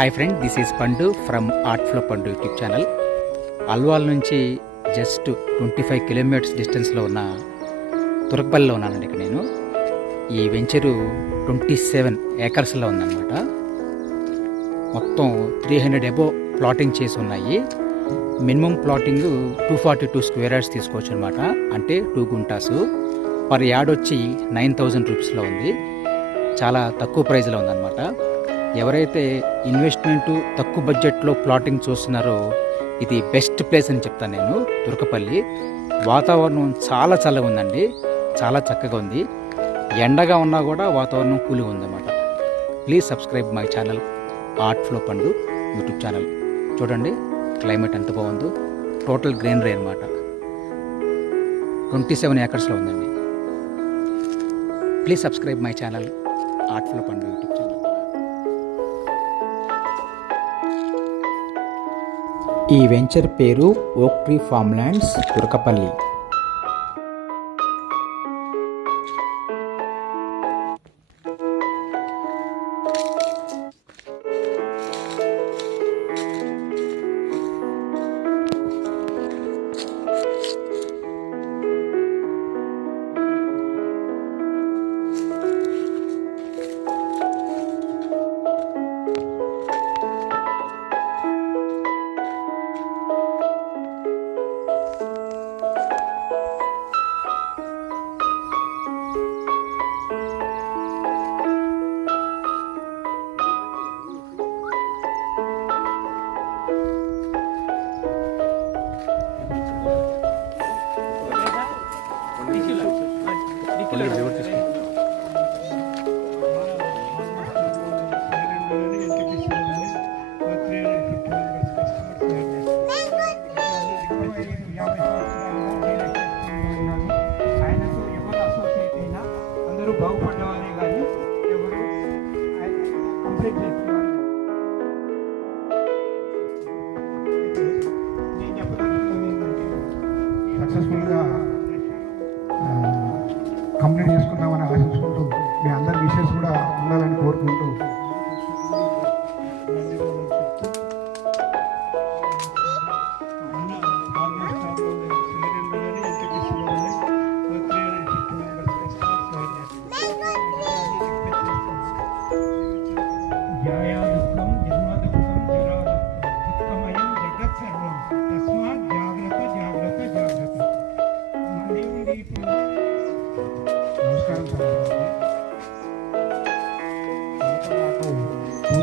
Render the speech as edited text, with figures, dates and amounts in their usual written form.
Hi friend, this is పండు from art flow పండు YouTube channel. Alwal నుంచి జస్ట్ 25 కిలోమీటర్స్ డిస్టెన్స్లో ఉన్న తురకపల్లిలో ఉన్నానండి. ఇక్కడ నేను ఈ వెంచరు 27 ఏకర్స్లో ఉందన్నమాట. మొత్తం 300 అబోవ్ ప్లాటింగ్ చేసి ఉన్నాయి. మినిమం ప్లాటింగ్ 242 స్క్వేర్ యార్డ్స్ తీసుకోవచ్చు అనమాట. అంటే 2 గుంటాసు. పర్ యార్డ్ వచ్చి 9,000 రూపీస్లో ఉంది. చాలా తక్కువ ప్రైజ్లో ఉందన్నమాట. ఎవరైతే ఇన్వెస్ట్మెంటు తక్కువ బడ్జెట్లో ప్లాటింగ్ చూస్తున్నారో ఇది బెస్ట్ ప్లేస్ అని చెప్తాను నేను. తురకపల్లి వాతావరణం చాలా చల్లగా ఉందండి, చాలా చక్కగా ఉంది. ఎండగా ఉన్నా కూడా వాతావరణం కూల్గా ఉందన్నమాట. Please subscribe my channel art flow పండు యూట్యూబ్ ఛానల్. చూడండి క్లైమేట్ ఎంత బాగుందో. టోటల్ గ్రీనరీ అనమాట. 27 ఏకర్స్లో ఉందండి. Please subscribe my channel art flow పండు యూట్యూబ్ ఛానల్. ఈ వెంచర్ పేరు ఓక్ ట్రీ ఫార్మ్ ల్యాండ్స్ తురకపల్లి. బాగుపడ్డవారే కానీ ఎవరు కంప్లీట్